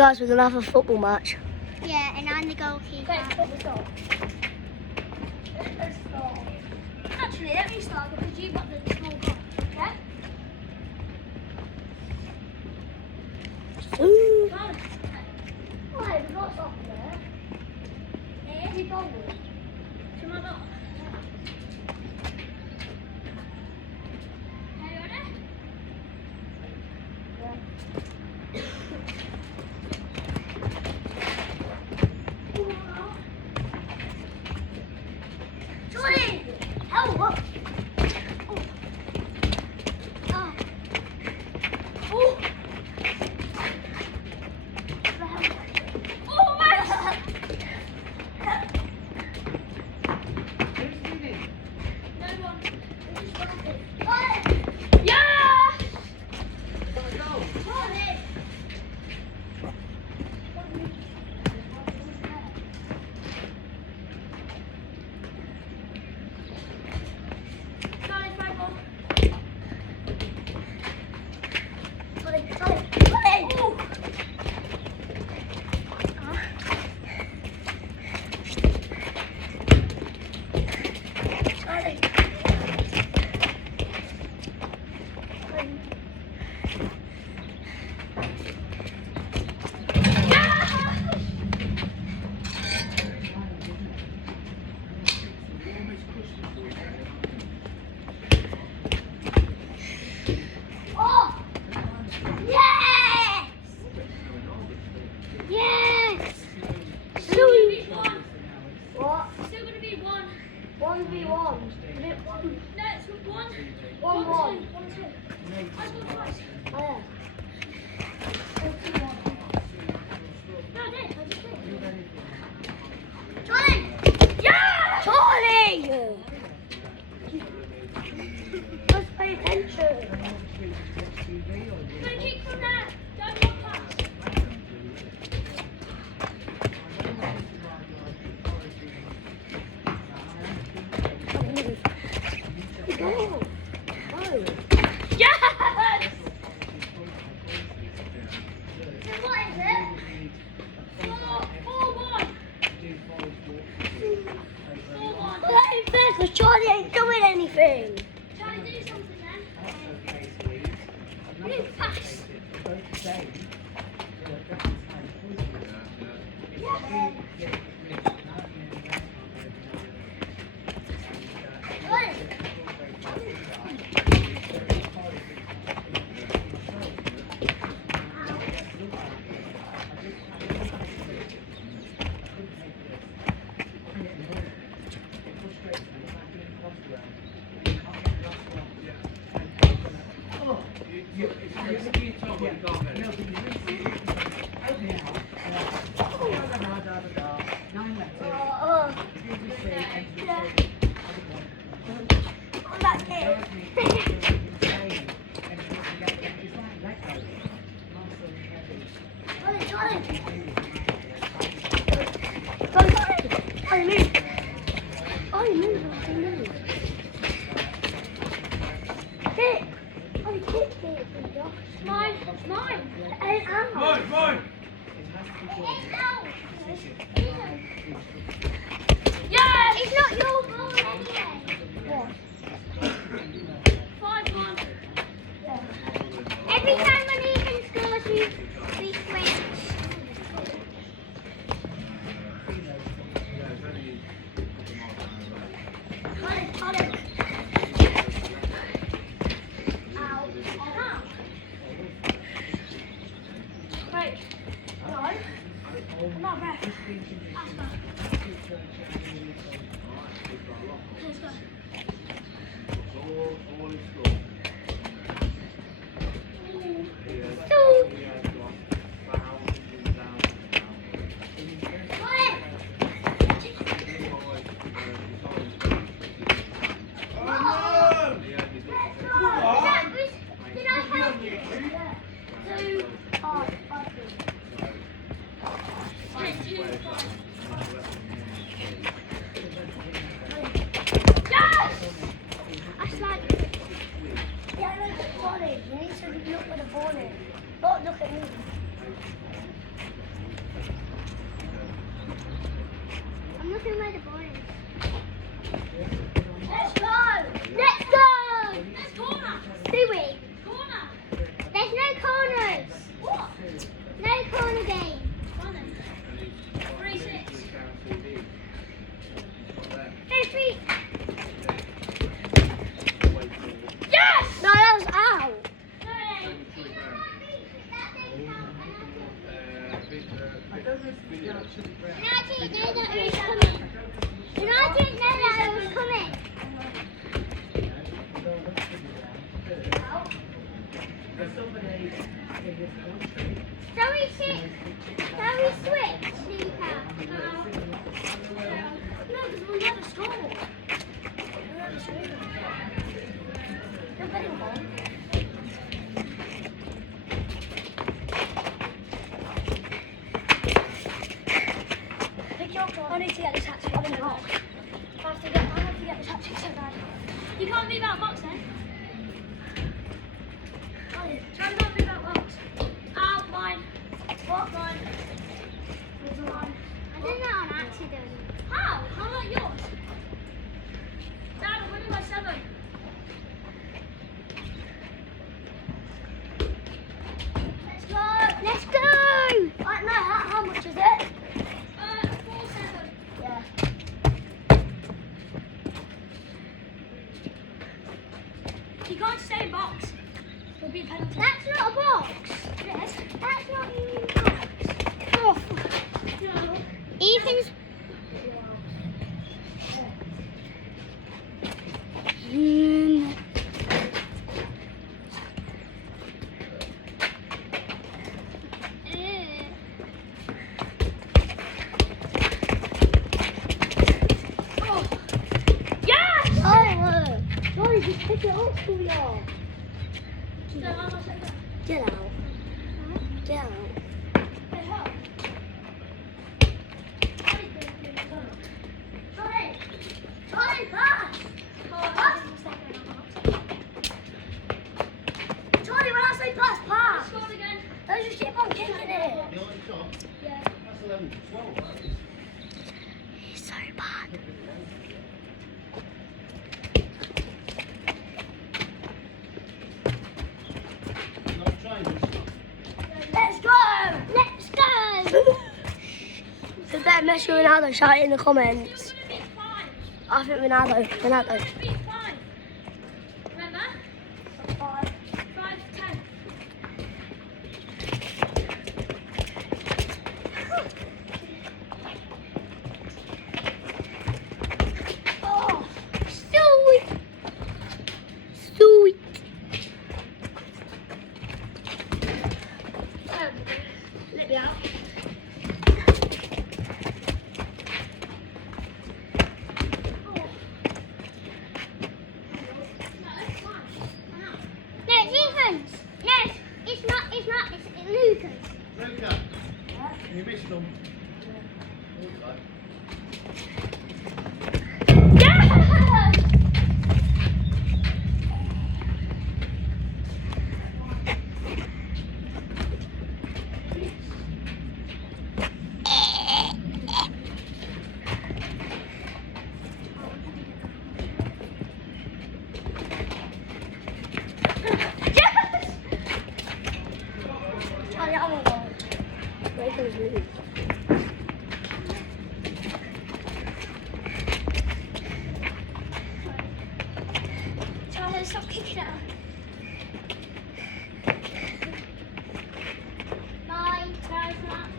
Guys, we're gonna have a football match. Yeah, and I'm the goalkeeper. Actually, let me start because you've got the small goal. Okay? Ooh. Come on. Why, we've got something there. Here. You got one. To my dog. Okay, you ready? Johnny! Help! Up. Oh. Oh! Oh, my God. No one. It's just one. Yeah! Johnny, my ball. Oh. Oh! Yes! Yes! Still gonna be one. What? Still gonna be one. 1v1. No, it's one. 1-1. 1-2. 1-2. I scored twice. Oh, yeah. No, I did. I just did. Johnny! Yeah! Charlie! Let's pay attention. Go kick from there. Don't walk past. Go. Go. Yes! So what is it? 4-1. 4-1. Well, that ain't fair because Charlie ain't doing anything. Try to do something then. You didn't pass. Mine. Mine. Mine. Yes! It's not your ball anyway. What? 5-1. Every time an even scores, we switch. Right. No. I'm not ref. Let's go. Did I help you? Yes! That's like, Yeah, look at the ball is. You need to look where the ball is. Don't look at me. looking where the ball is. Let's go. Let's go! Let's corner. Do we? Corner. There's no corners. What? No corner game. Come on then. 3-6. No free. Yes! No, that was out. And I didn't know that it was coming. And I didn't know that it was coming. Shall we switch? Luca? No, because we'll never score. We'll never score. You're betting ball. Pick your card. I need to get this hat trick in the box. I have to get this hat trick so bad. You can't move out box then. Ollie, try and not move out box. Out, mine. What? Mine. There's a line. I did that on accident. How? How about yours? Dad, I'm winning by 7. Let's go. Let's go! Right now, how much is it? 4-7. Yeah. You can't stay in box. It'll be a penalty. That's not a box. Yes. That's not even a box. Oh. No. Ethan's. Hmm. Oh. Yes! Oh, sorry, just pick it up for you. So how much is that? Get out. Get out. It helps. Charlie! Charlie, pass! Pass! Charlie, when I say pass, pass! Score again. Don't just keep on kicking it. Yeah. He's so bad. Let's go! Let's go! So that mess with Ronaldo, shout it in the comments. You're gonna be fine. I think Ronaldo. Be fine. Remember? 5 to 10. Oh, Sweet. Sweet. let me out. No, it's Ethan's. Yes, it's not. It's Lucas. Luca, you missed them. Yes! Charlie, I'm gonna go. Wait for his move. Charlie, stop kicking it out. Nine.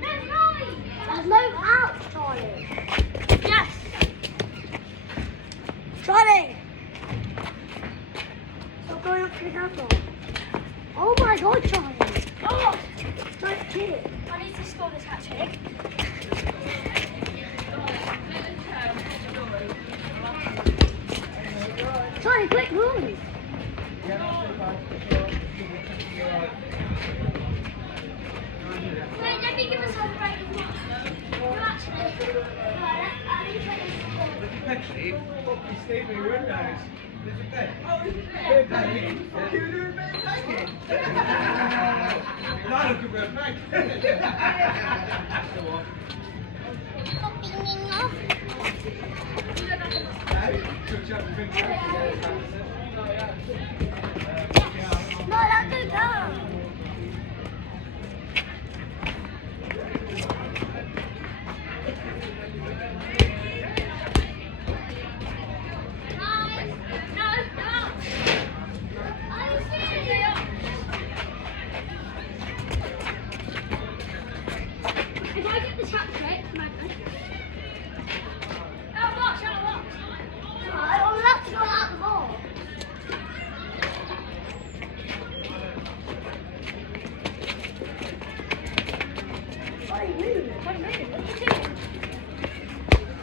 No, There's no out, Charlie. Yes! Charlie! Stop going up to the camera. Oh my god, Charlie! Oh! Don't kill it. I need to score this hat trick. Charlie, quick, move! Wait, let me give us a break. You actually. Actually, fucking Stevie Windows. There's a bed. Oh, is it there? You do a bit of tagging. I look a bit of Popping off. I get the chat trick, Magnus? Out of box, out of box. I'm allowed to go out the ball. What are you moving? What are you moving? What are you doing?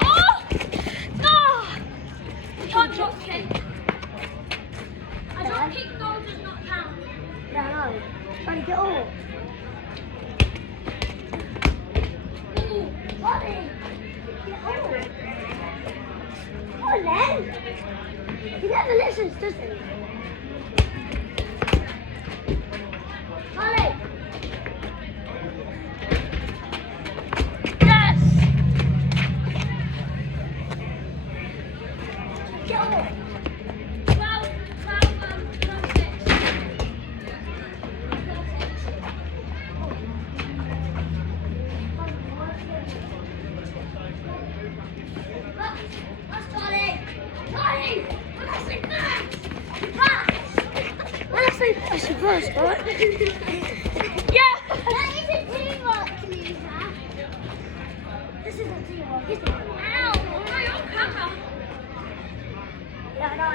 Oh! No! You can't drop kick. A drop kick goal does not count. Yeah, no. Trying to get off. Ooh. Buddy! Get off. Come on then. He never listens, does he? Ollie! Yes! Get off. 12, 6. That's Johnny! Johnny! When I say pass! Pass! When I say pass, you pass, right? Yeah! That isn't teamwork, Lisa. This isn't teamwork, is it? Ow! No, you're camera. Yeah, I know.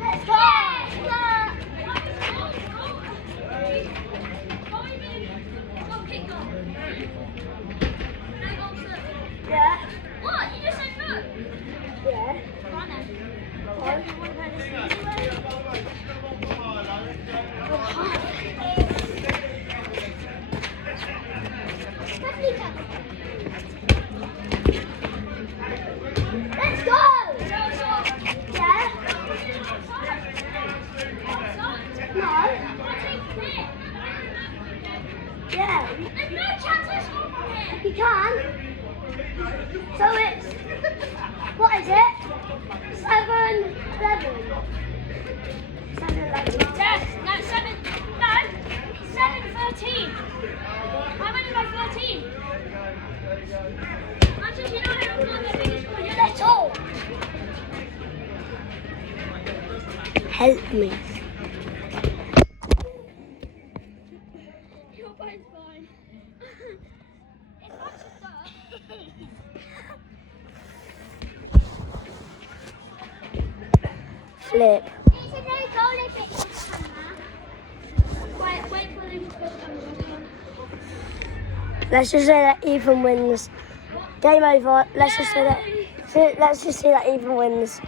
Let's go! Yeah. What? You just said no. Yeah. Come on then. What? You want to play this easy way? Let's go! Yeah? No? Yeah. There's no chance to score from here. You can. So it's, what is it? 7-11. 7-11. Yes, no, 7-13. How many by 13? Actually, you know how I'm the biggest one. Let's go. Help me. Your bone's fine. It's not just that. Flip. It's a no goal if it's wait for them to put them. Let's just say that even wins. Game over. Let's just say that even wins.